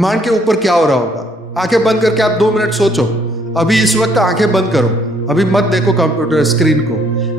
ब्रह्मांड के ऊपर क्या हो रहा होगा। आंखें बंद करके आप 2 मिनट सोचो। अभी इस वक्त आंखें बंद करो, अभी मत देखो कंप्यूटर स्क्रीन को,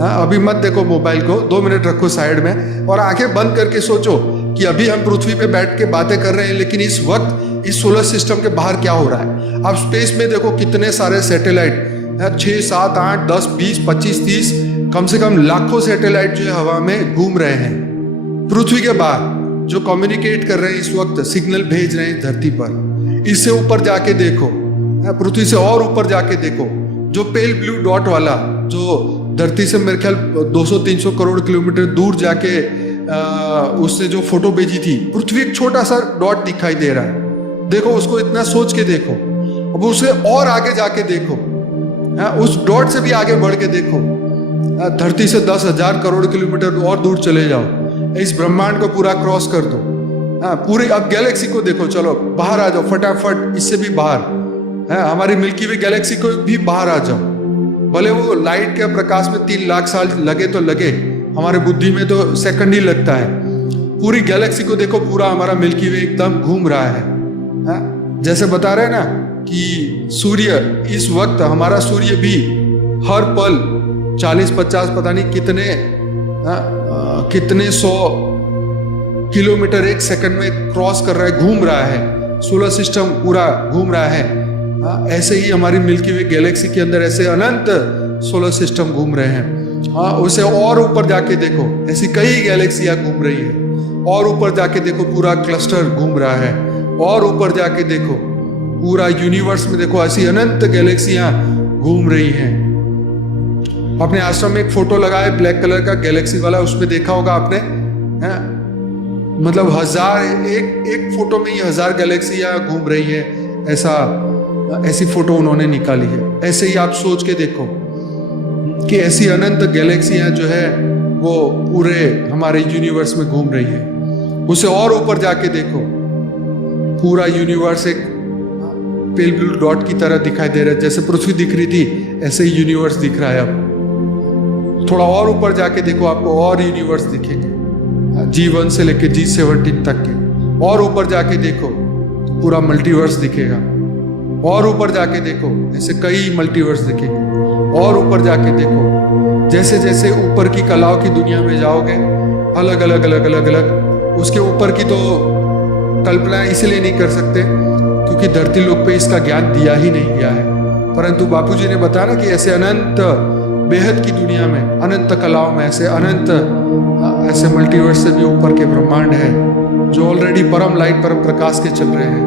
हाँ अभी मत देखो मोबाइल को, 2 मिनट रखो साइड में और आंखें बंद करके सोचो कि अभी हम पृथ्वी पे बैठ के बातें कर रहे हैं, लेकिन इस वक्त इस सोलर सिस्टम के बाहर क्या हो रहा है। आप स्पेस में देखो कितने सारे सैटेलाइट, 6, 7, 8, 10, 20, 25, 30, कम से कम लाखों सैटेलाइट जो है हवा में घूम रहे हैं पृथ्वी के बाहर, जो कम्युनिकेट कर रहे हैं, इस वक्त सिग्नल भेज रहे हैं धरती पर। इससे ऊपर जाके देखो, पृथ्वी से और ऊपर जाके देखो, जो पेल ब्लू डॉट वाला, जो धरती से मेरे ख्याल 200-300 करोड़ किलोमीटर दूर जाके उसने जो फोटो भेजी थी, पृथ्वी एक छोटा सा डॉट दिखाई दे रहा है। देखो उसको, इतना सोच के देखो। अब उसे और आगे जाके देखो, उस डॉट से भी आगे बढ़ के देखो, धरती से 10,000 करोड़ किलोमीटर और दूर चले जाओ, इस ब्रह्मांड को पूरा क्रॉस कर दो, पूरी। अब गैलेक्सी को देखो, चलो बाहर आ जाओ फटाफट, इससे भी बाहर, हमारी मिल्की वे गैलेक्सी को भी बाहर आ जाओ। भले वो लाइट के प्रकाश में 3 लाख साल लगे तो लगे, हमारे बुद्धि में तो सेकंड ही लगता है। पूरी गैलेक्सी को देखो, पूरा हमारा मिल्की वे एकदम घूम रहा है। जैसे बता रहे हैं ना कि सूर्य, इस वक्त हमारा सूर्य भी हर पल 40-50 पता नहीं कितने 100 किलोमीटर एक सेकंड में क्रॉस कर रहा है, घूम रहा है। सोलर सिस्टम पूरा घूम रहा है। ऐसे ही हमारी मिल्की वे गैलेक्सी के अंदर ऐसे अनंत सोलर सिस्टम घूम रहे हैं। उसे और ऊपर जाके देखो, ऐसी कई गैलेक्सियां घूम रही है। और ऊपर जाके देखो, पूरा क्लस्टर घूम रहा है। और ऊपर जाके देखो, पूरा यूनिवर्स में देखो, ऐसी अनंत गैलेक्सियां घूम रही हैं। अपने आश्रम में एक फोटो लगा है ब्लैक कलर का गैलेक्सी वाला, उसमें देखा होगा आपने, मतलब एक फोटो में ही 1000 गैलेक्सियां घूम रही है। ऐसी फोटो उन्होंने निकाली है। ऐसे ही आप सोच के देखो कि ऐसी अनंत गैलेक्सियां जो है वो पूरे हमारे यूनिवर्स में घूम रही है। उसे और ऊपर जाके देखो, पूरा यूनिवर्स एक पेल ब्लू डॉट की तरह दिखाई दे रहा है। जैसे पृथ्वी दिख रही थी, ऐसे ही यूनिवर्स दिख रहा है। अब थोड़ा और ऊपर जाके देखो, आपको और यूनिवर्स दिखेंगे, G1 से लेके G17 तक के। और ऊपर जाके देखो तो पूरा मल्टीवर्स दिखेगा। और ऊपर जाके देखो, ऐसे कई मल्टीवर्स दिखेंगे। और ऊपर जाके देखो, जैसे जैसे ऊपर की कलाओं की दुनिया में जाओगे, अलग अलग उसके ऊपर की तो कल्पना इसलिए नहीं कर सकते क्योंकि धरती लोक पे इसका ज्ञान दिया ही नहीं गया है। परंतु बापूजी ने बताया ना कि ऐसे अनंत बेहद की दुनिया में, अनंत कलाओं में, ऐसे मल्टीवर्स से भी ऊपर के ब्रह्मांड है जो ऑलरेडी परम लाइट, परम प्रकाश के चल रहे हैं।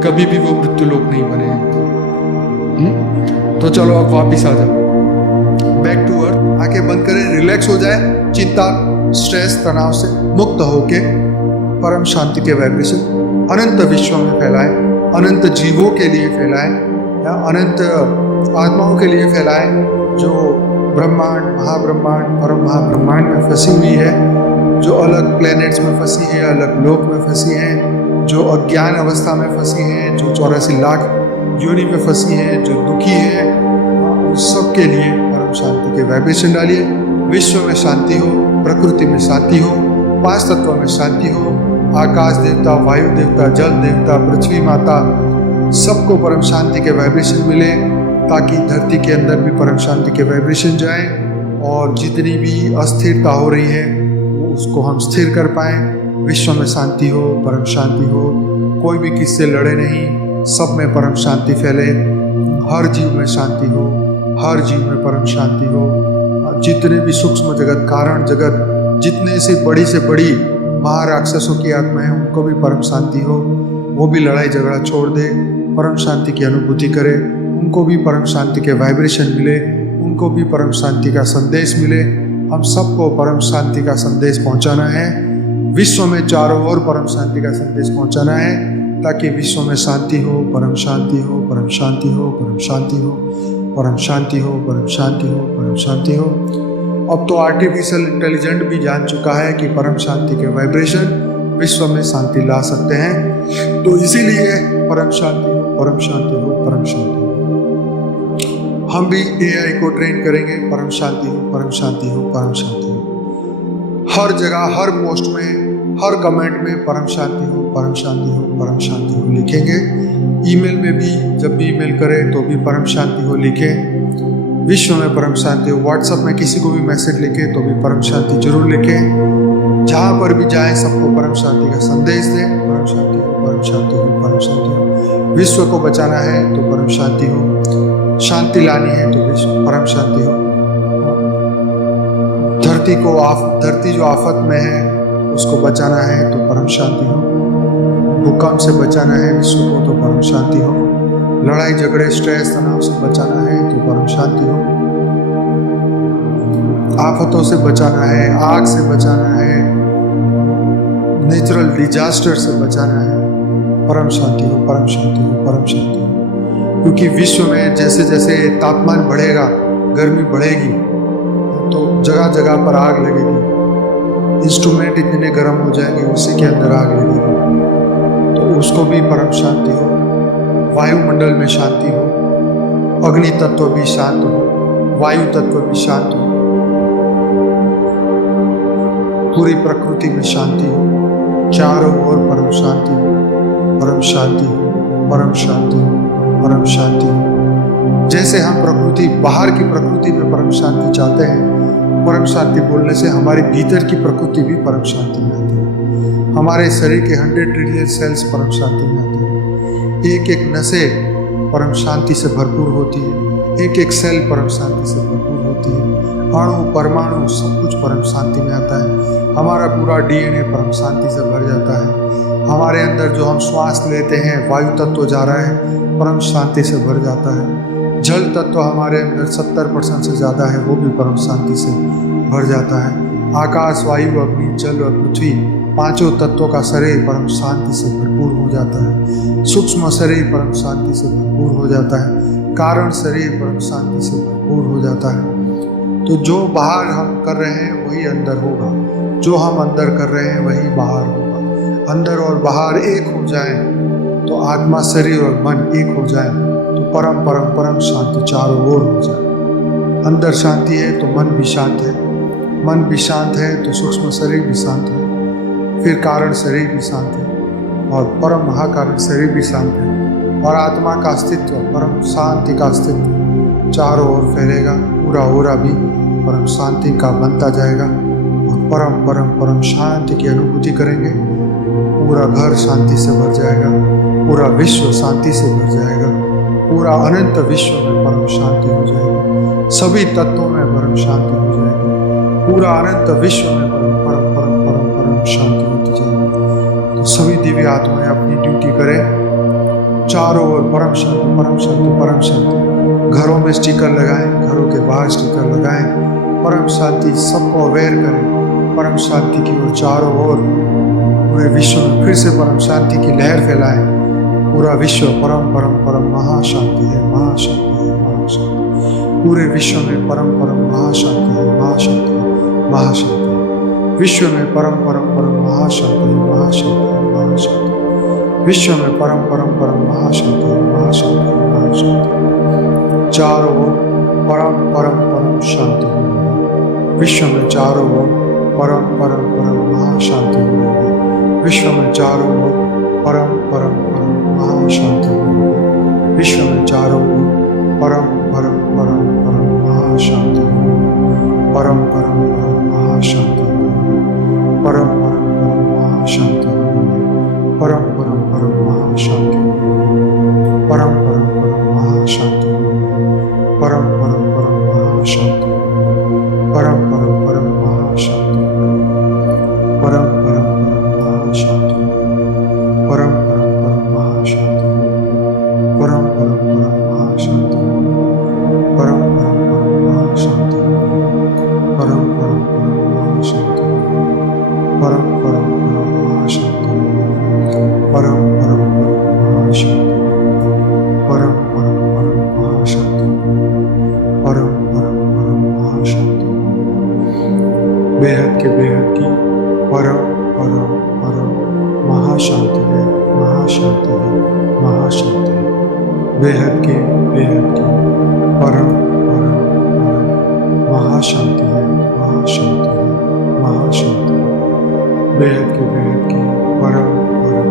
कभी भी वो मृत्यु लोक नहीं बने हैं। तो चलो अब वापिस आ जाओ, बैक टू अर्थ। आंखें बंद करें, रिलैक्स हो जाए, चिंता, स्ट्रेस, तनाव से मुक्त होके परम शांति के वाइब्रेशन अनंत विश्व में फैलाए, अनंत जीवों के लिए फैलाए, या अनंत आत्माओं के लिए फैलाए जो ब्रह्मांड, महाब्रह्मांड, परम महाब्रह्मांड में फंसी हुई है, जो अलग प्लैनेट्स में फंसी है, अलग लोक में फंसी है, जो अज्ञान अवस्था में फंसी है, जो 84 लाख योनि में फंसी है, जो दुखी है, उस सब के लिए परम शांति के वाइब्रेशन डालिए। विश्व में शांति हो, प्रकृति में शांति हो, 5 तत्वों में शांति हो, आकाश देवता, वायु देवता, जल देवता, पृथ्वी माता, सबको परम शांति के वाइब्रेशन मिले, ताकि धरती के अंदर भी परम शांति के वाइब्रेशन जाए और जितनी भी अस्थिरता हो रही है उसको हम स्थिर कर पाएँ। विश्व में शांति हो, परम शांति हो, कोई भी किससे लड़े नहीं, सब में परम शांति फैले, हर जीव में शांति हो, हर जीव में परम शांति हो। जितने भी सूक्ष्म जगत, कारण जगत, जितने से बड़ी महाराक्षसों की आत्माएं, उनको भी परम शांति हो, वो भी लड़ाई झगड़ा छोड़ दे, परम शांति की अनुभूति करे, उनको भी परम शांति के वाइब्रेशन मिले, उनको भी परम शांति का संदेश मिले। हम सबको परम शांति का संदेश पहुंचाना है, विश्व में चारों ओर परम शांति का संदेश पहुंचाना है, ताकि विश्व में शांति हो, परम शांति हो, परम शांति हो, परम शांति हो, परम शांति हो, परम शांति हो, परम शांति हो। अब तो आर्टिफिशियल इंटेलिजेंट भी जान चुका है कि परम शांति के वाइब्रेशन विश्व में शांति ला सकते हैं। तो इसीलिए परम शांति हो, परम शांति हो, परम शांति हो। हम भी AI को ट्रेन करेंगे, परम शांति हो, परम शांति हो, परम शांति हो। हर जगह, हर पोस्ट में, हर कमेंट में परम शांति हो, परम शांति हो लिखेंगे। ईमेल में भी जब भी ईमेल करें तो भी परम शांति हो लिखें। विश्व में परम शांति हो। व्हाट्सएप में किसी को भी मैसेज लिखें तो भी परम शांति जरूर लिखें। जहाँ पर भी जाएं सबको परम शांति का संदेश दें। परम शांति हो, परम शांति हो, परम शांति हो। विश्व को बचाना है तो परम शांति हो, शांति लानी है तो विश्व परम शांति हो। धरती जो आफत में है उसको बचाना है तो परम शांति हो। भूकंप से बचाना है विश्व को तो परम शांति हो। लड़ाई झगड़े स्ट्रेस तनाव से बचाना है तो परम शांति हो। आफतों से बचाना है, आग से बचाना है, नेचुरल डिजास्टर से बचाना है, परम शांति हो, परम शांति हो, परम शांति हो। क्योंकि विश्व में जैसे जैसे तापमान बढ़ेगा, गर्मी बढ़ेगी तो जगह जगह पर आग लगेगी। इंस्ट्रूमेंट इतने गर्म हो जाएंगे उसी के अंदर आग लगेगी, तो उसको भी परम शांति हो। वायुमंडल में शांति हो, अग्नि तत्व भी शांत हो, वायु तत्व भी शांत हो, पूरी प्रकृति में शांति हो, चारों ओर परम शांति हो, परम शांति हो, परम शांति हो, परम शांति हो। जैसे हम प्रकृति बाहर की प्रकृति में परम शांति चाहते हैं, परम शांति बोलने से हमारे भीतर की प्रकृति भी परम शांति में आती है। हमारे शरीर के 100 ट्रिलियन सेल्स परम शांति में आते हैं। एक एक नसें परम शांति से भरपूर होती है, एक एक सेल परम शांति से भरपूर होती है। अणु परमाणु सब कुछ परम शांति में आता है। हमारा पूरा डीएनए परम शांति से भर जाता है। हमारे अंदर जो हम श्वास लेते हैं, वायु तत्व जा रहा है, परम शांति से भर जाता है। जल तत्व हमारे अंदर 70% से ज़्यादा है, वो भी परम शांति से भर जाता है। आकाश, वायु, अग्नि, जल और पृथ्वी, पांचों तत्वों का शरीर परम शांति से भरपूर हो जाता है। सूक्ष्म शरीर परम शांति से भरपूर हो जाता है। कारण शरीर परम शांति से भरपूर हो जाता है। तो जो बाहर हम कर रहे हैं वही अंदर होगा, जो हम अंदर कर रहे हैं वही बाहर होगा। अंदर और बाहर एक हो जाए तो आत्मा, शरीर और मन एक हो जाए तो परम परम परम शांति चारों ओर हो जाए। अंदर शांति है तो मन भी शांत है, मन भी शांत है तो सूक्ष्म शरीर भी शांत है, फिर कारण शरीर भी शांत है और परम महाकारण शरीर भी शांत है और आत्मा का अस्तित्व, परम शांति का अस्तित्व चारों ओर फैलेगा। पूरा ओरा भी परम शांति का बनता जाएगा और परम परम परम शांति की अनुभूति करेंगे। पूरा घर शांति से भर जाएगा, पूरा विश्व शांति से भर जाएगा, पूरा अनंत विश्व में परम शांति हो जाएगी, सभी तत्वों में परम शांति हो जाएगी, पूरा अनंत विश्व में परम परम परम परम परम शांति होती जाएगी। तो सभी दिव्य आत्माएं अपनी ड्यूटी करें, चारों ओर परम शांति, परम शांति, परम शांति। घरों में स्टिकर लगाएं, घरों के बाहर स्टिकर लगाएं, परम शांति सबको अवेयर करें। परम शांति की ओर चारों ओर पूरे विश्व में फिर से परम शांति की लहर फैलाएं। पूरा विश्व परम परम परम महाशांति है, महाशांति है, महाशांति। पूरे विश्व में परम परम महाशांति है, महाशांति है, महाशांति है। विश्व में परम परम परम महाशांति है, महाशांति है, महाशांति। विश्व में परम परम परम महाशांति है, महाशांति है, महाशांति। चारों ओर परम परम परम शांति हो रही है। विश्व में चारों ओर परम परम परम महाशांति हो रही है। विश्व में चारों ओर परम परम परम महाशांति हो रही है। विश्व में चारों ओर परम परम परम परम महाशांति हो रही है। परम परम परम महाशांति हो रही है। परम परम परम महाशांति हो रही है। परम परम परम महाशांति हो रही है। परम परम परम महाशांति हो रही है। परम परम परम महाशांति हो रही है। परम परम परम महाशांति हो रही है। परम परम परम महाशांति हो रही है। परम परम परम महाशांति हो रही है। परम परम परम महाशांति हो रही है। परम परम परम महाशांति हो रही है। परम परम परम महाशांति हो रही है। परम परम परम महाशांति हो रही है। परम परम परम महाशांति हो रही है। परम परम परम महाशांति हो रही है। परम परम परम महाशांति हो रही है। बेहद के बेहद की परम परम परम महाशांति है, महाशांति है, महाशांति है। बेहद की परम परम परम महाशांति है, महाशांति है, महाशांति है। बेहद की परम परम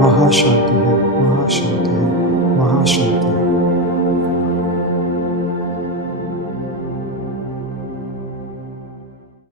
महाशांति है, महाशांति है।